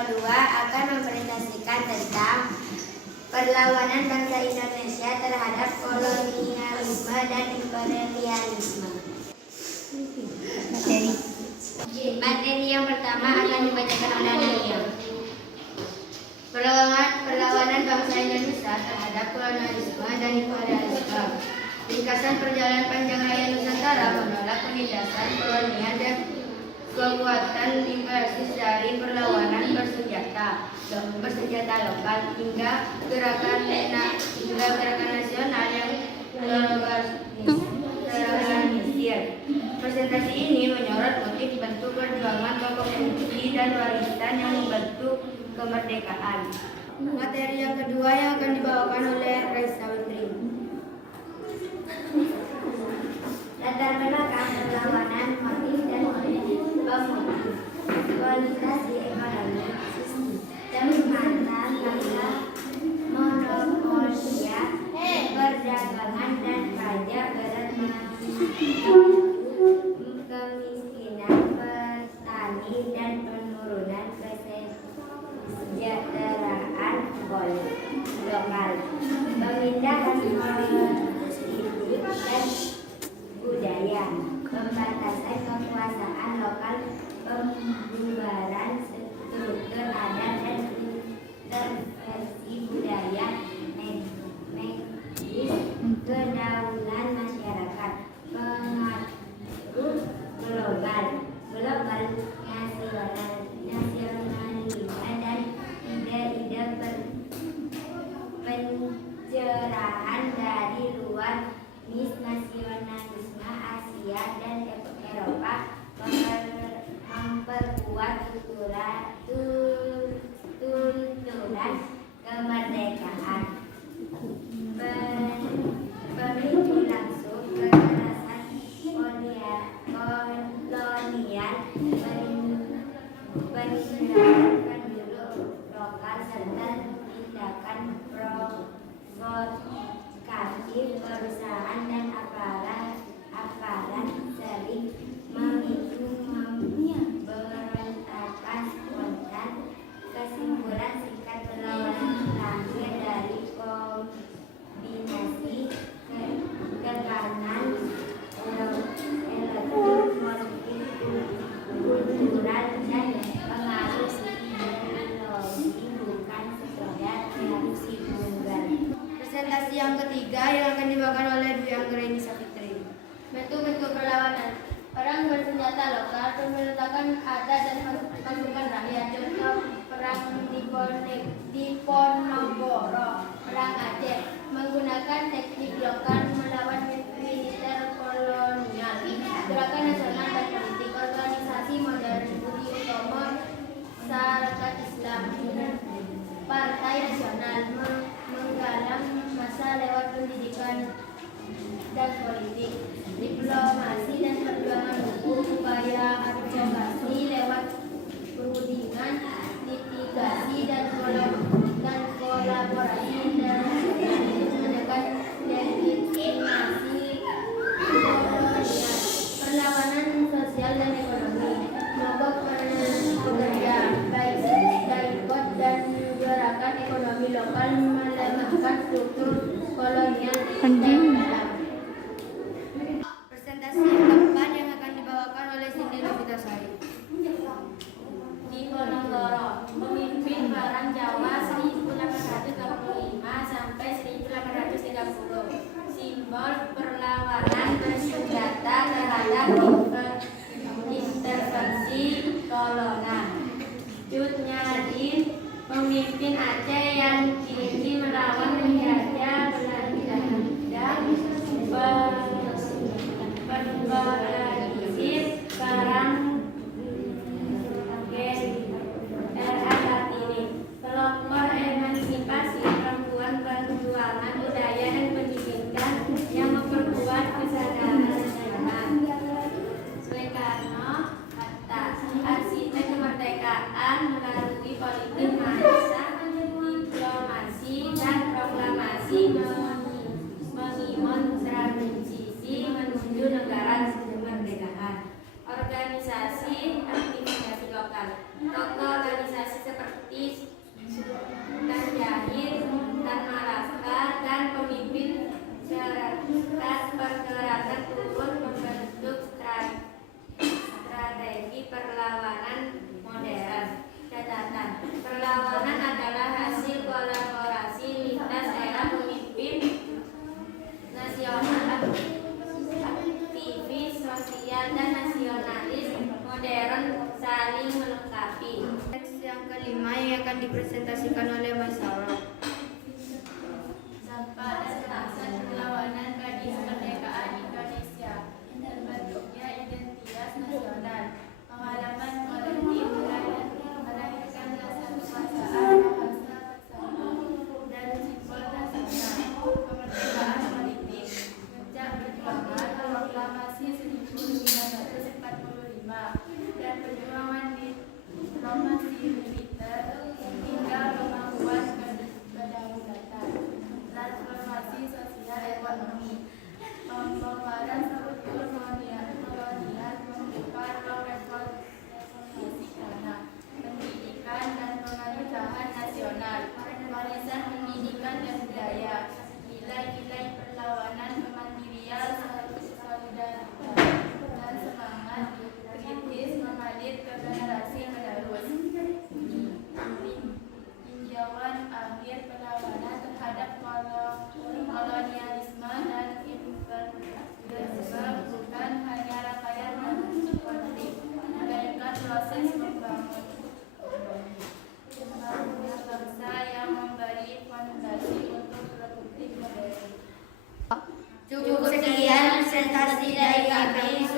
kedua akan mempresentasikan tentang perlawanan bangsa Indonesia terhadap kolonialisme dan imperialisme. Materi yang pertama akan dibacakan oleh Daniel. Perlawanan bangsa Indonesia terhadap kolonialisme dan imperialisme. Ringkasan perjalanan panjang raya Nusantara menolak penindasan kolonial dan kekuatan imperialis dari perlawanan bersenjata lokal hingga gerakan nasional yang terorganisir. Presentasi ini menyorot motif bentuk perjuangan tokoh kunci dan warisan yang membentuk kemerdekaan. Materi yang kedua yang akan dibawakan oleh Raisa Witri. Latar belakang perlawanan, motif dan pemotif. Kualifikasi ekonomi, tempatan bangsa, monopolia, perdagangan dan pajak berat kemiskinan petani dan penurunan kesejahteraan lokal, pemindahan politik dan budaya, pembatasan kekuasaan lokal, pembubaran struktur adat dan intervensi budaya medis, kedaulatan masyarakat, pengaruh global nasionalisme dan ide-ide pencerahan dari luar, nasionalisme Asia dan Eropa, memperkuat tuntunan kemerdekaan, pemicu langsung kekerasan kolonial, penindasan penduduk lokal serta tindakan provokatif perusahaan dan aparat sering memicu pemberontakan spontan. Kesimpulan singkat, perlawanan lahir dari kombinasi tekanan elektronik, motif kultural dan pengaruh ideologi, bukan sekedar reaksi tunggal. Presentasi yang ketiga yang akan dibawakan oleh Dwi Anggreni Savitri. Bentuk-bentuk perlawanan. Perang bersenjata lokal, pemberontakan adat dan pasukan rakyat. Contoh perang Diponegoro, perang Aceh, menggunakan teknik lokal melawan militer kolonial. Gerakan nasional dan politik, organisasi modern Budi Utomo, Sarekat Islam, Partai Nasional, menggalang massa lewat pendidikan dan politik, diplomasi dan perjuangan hukum, upaya advokasi lewat perundingan, litigasi dan kolaborasi menekan legitimasi kolonial. Perlawanan sosial dan ekonomi, mogok pekerja, boikot dan gerakan ekonomi lokal melemahkan struktur kolonial dan dalam. Presentasi yang keempat yang akan dibawakan oleh Cindy Novitasari. Diponegoro, pemimpin perang Jawa 1825 sampai 1830. Simbol perlawanan bersenjata terhadap intervensi kolonial. Cut Nyadin, pemimpin Aceh yang ingin melawan penjajah Belanda, berorganisir perang RA Kartini, kelompok emansipasi perempuan, perjuangan budaya dan pendidikan yang memperkuat kesadaran nasional. Soekarno, arsitek kemerdekaan melalui politik massa, diplomasi dan proklamasi, mengimon transisi menuju negara kemerdekaan. Organisasi, aktivitas lokal, tokoh organisasi seperti akan dipresentasikan oleh Mas Sarah. Dampak dan kemasan perlawanan bagi kemerdekaan Indonesia. Terbentuknya identitas nasional. Pengalaman kolektif melahirkan rasa kebangsaan, bahasa bersama, dan simbol nasional. Kemerdekaan politik. Sejak perjuangan proklamasi 1945 dan perjuangan diplomasi militer hingga kemampuan kedaulatan, transformasi sosial ekonomi, pembongkaran struktur kolonial membuka ruang reformasi tanah, pendidikan dan pemerintahan nasional, warisan pendidikan dan budaya, nilai-nilai perlawanan kemandirian, solidaritas, dan semangat kritis mengalir ke generasi penerus. Tinjauan akhir perlawanan terhadap kolonialisme dan imperialisme bukan hanya rangkaian konflik, melainkan proses pembangunan bangsa yang memberi fondasi untuk republik modern. Cukup sekian presentasi dari kami.